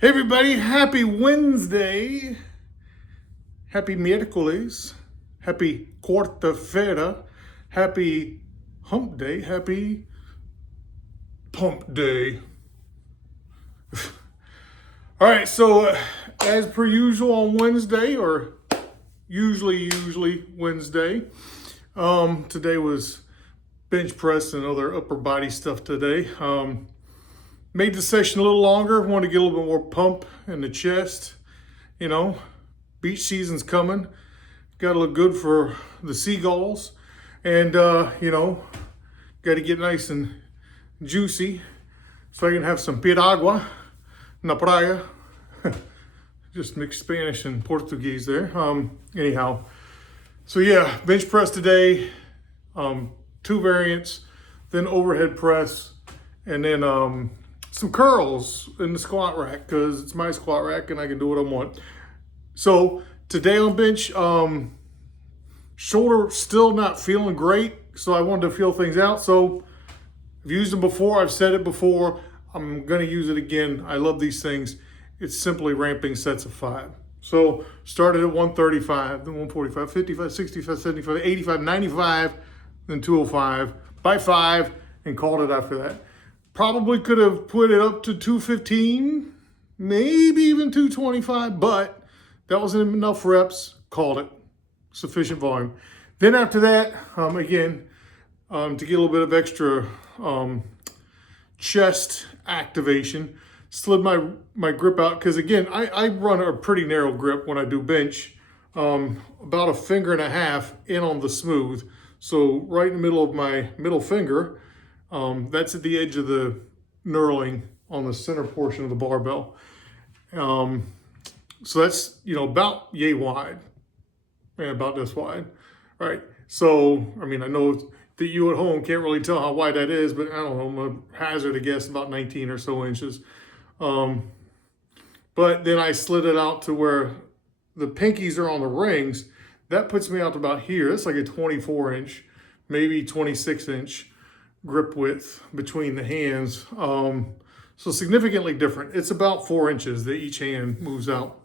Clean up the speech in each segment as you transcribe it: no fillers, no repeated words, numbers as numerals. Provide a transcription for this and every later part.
Hey everybody, happy Wednesday. Happy miércoles. Happy quarta-feira. Happy hump day. Happy pump day. All right, so as per usual on Wednesday, or usually Wednesday, today was bench press and other upper body stuff today. Made the session a little longer. Wanted to get a little bit more pump in the chest. You know, beach season's coming. Got to look good for the seagulls. And, got to get nice and juicy so I can have some piragua na praia. Just mixed Spanish and Portuguese there. Anyhow, so yeah, bench press today, 2 variants, then overhead press, and then some curls in the squat rack because it's my squat rack and I can do what I want. So today on bench, shoulder still not feeling great, so I wanted to feel things out. So I've used them before, I've said it before, I'm gonna use it again. I love these things. It's simply ramping sets of 5. So started at 135, then 145, 55, 65, 75, 85, 95, then 205 by 5 and called it after that. Probably could have put it up to 215, maybe even 225, but that wasn't enough reps, called it. Sufficient volume. Then after that, again, to get a little bit of extra chest activation, slid my grip out, because again, I run a pretty narrow grip when I do bench, about 1.5 fingers in on the smooth. So right in the middle of my middle finger, that's at the edge of the knurling on the center portion of the barbell. So that's, about yay wide, and about this wide, right? So, I mean, I know that you at home can't really tell how wide that is, but I don't know, I'm gonna hazard a guess about 19 or so inches. But then I slid it out to where the pinkies are on the rings. That puts me out to about here. It's like a 24-inch, maybe 26-inch grip width between the hands. So significantly different. It's about 4 inches that each hand moves out.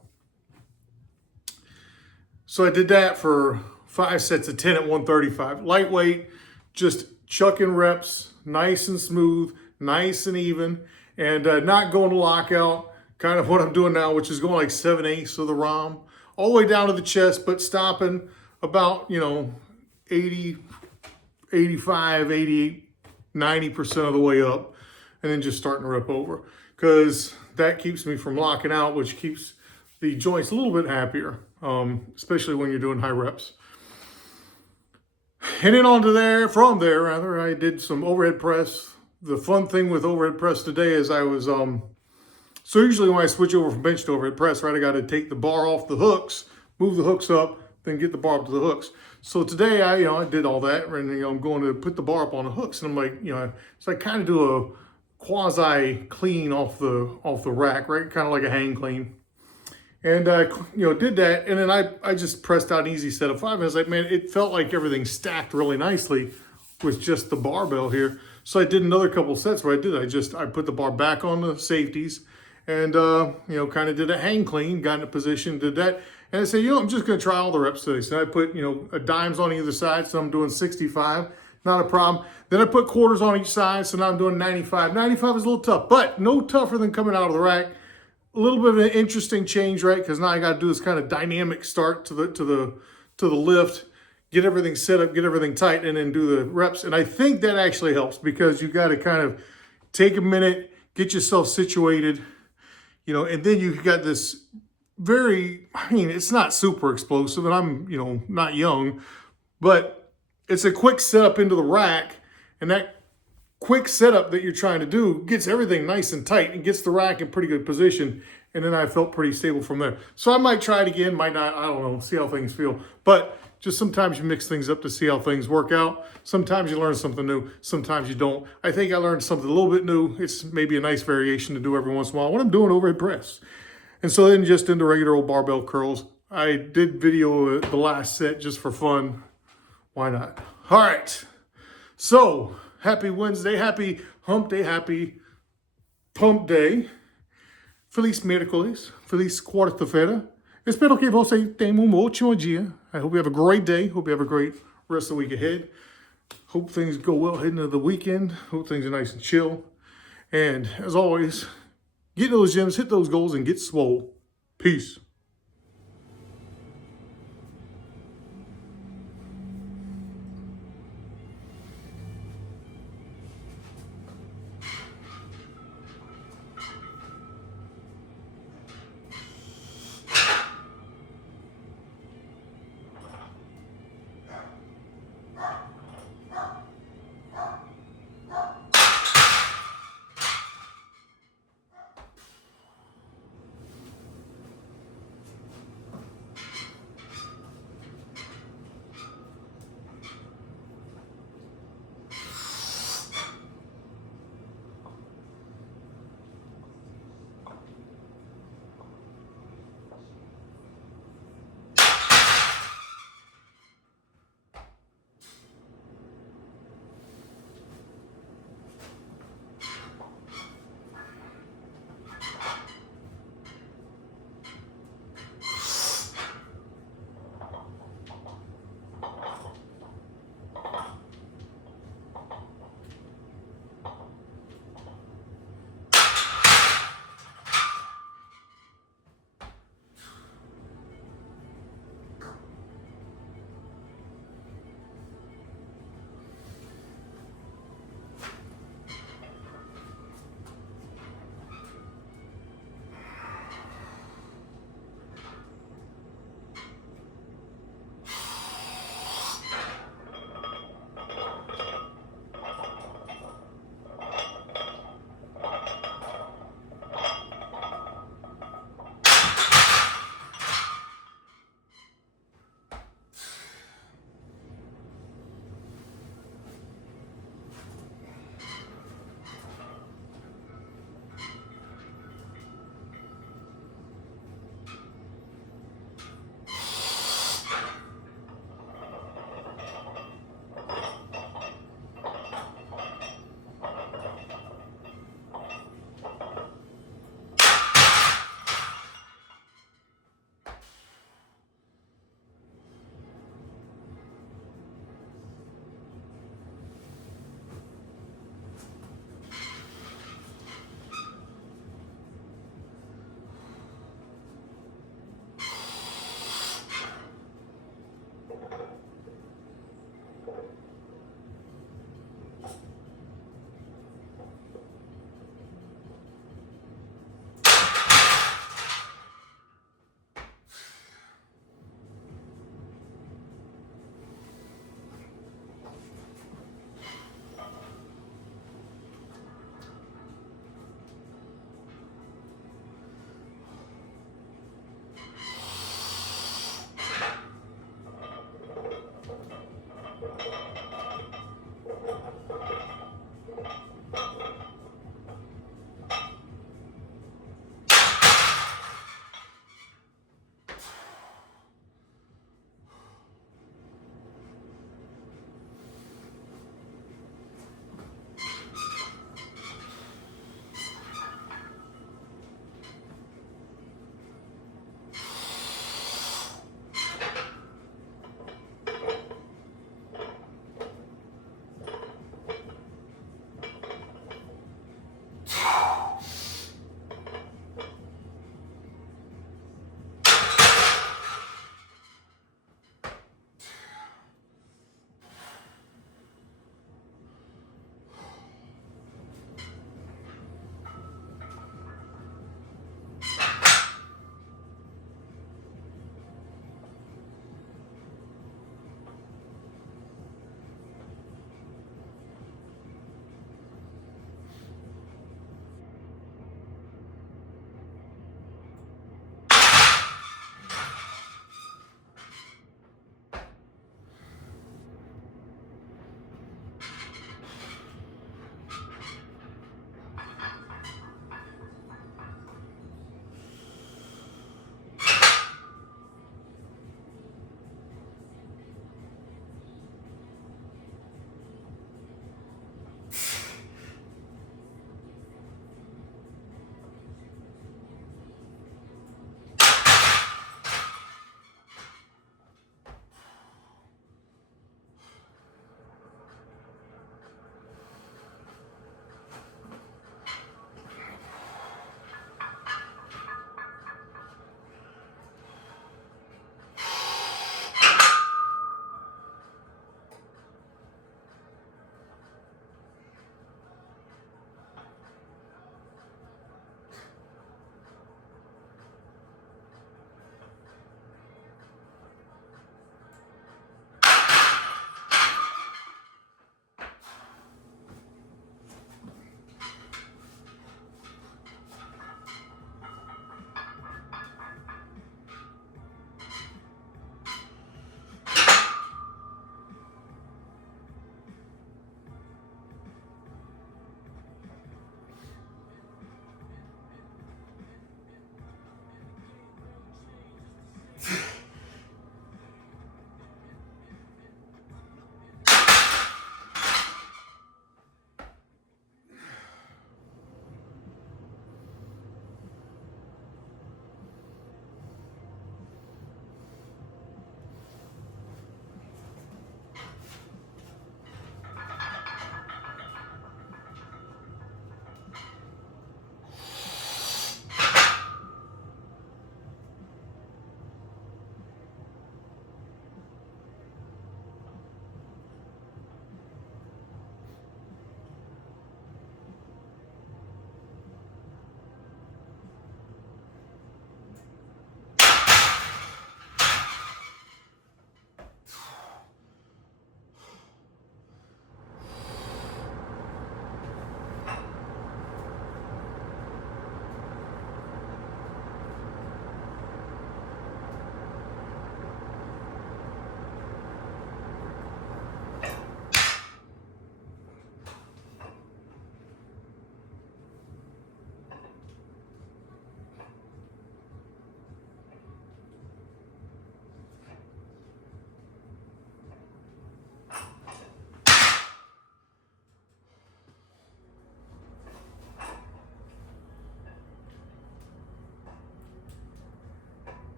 So I did that for 5 sets of 10 at 135. Lightweight, just chucking reps, nice and smooth, nice and even, and not going to lockout, kind of what I'm doing now, which is going like 7/8 of the ROM, all the way down to the chest, but stopping about, 80, 85, 88, 90% of the way up, and then just starting to rep over, because that keeps me from locking out, which keeps the joints a little bit happier, especially when you're doing high reps. And then from there, I did some overhead press. The fun thing with overhead press today is I was, so usually when I switch over from bench to overhead press, right, I got to take the bar off the hooks, move the hooks up, then get the bar up to the hooks. So today I did all that, and I'm going to put the bar up on the hooks, and I'm like, so I kind of do a quasi clean off the rack, right, kind of like a hang clean. And I, did that, and then I just pressed out an easy set of 5. And I was like, man, it felt like everything stacked really nicely with just the barbell here. So I did another couple sets where I put the bar back on the safeties, and kind of did a hang clean, got in a position, did that, and I said, I'm just going to try all the reps today. So I put a dimes on either side, so I'm doing 65, not a problem. Then I put quarters on each side, so now I'm doing 95. 95 is a little tough, but no tougher than coming out of the rack. A little bit of an interesting change, right? Because now I got to do this kind of dynamic start to the lift, get everything set up, get everything tight, and then do the reps. And I think that actually helps, because you got to kind of take a minute, get yourself situated, and then you got this it's not super explosive, and I'm, not young, but it's a quick setup into the rack, and that quick setup that you're trying to do gets everything nice and tight and gets the rack in pretty good position. And then I felt pretty stable from there. So I might try it again, might not, I don't know, see how things feel. But just sometimes you mix things up to see how things work out. Sometimes you learn something new, sometimes you don't. I think I learned something a little bit new. It's maybe a nice variation to do every once in a while when I'm doing overhead press. And so then just into regular old barbell curls. I did video the last set just for fun. Why not? All right. So happy Wednesday, happy hump day, happy pump day. Feliz miércoles. Feliz quarta-feira. Espero que você tenha ótimo dia. I hope you have a great day. Hope you have a great rest of the week ahead. Hope things go well heading into the weekend. Hope things are nice and chill. And as always, get those gyms, hit those goals, and get swole. Peace.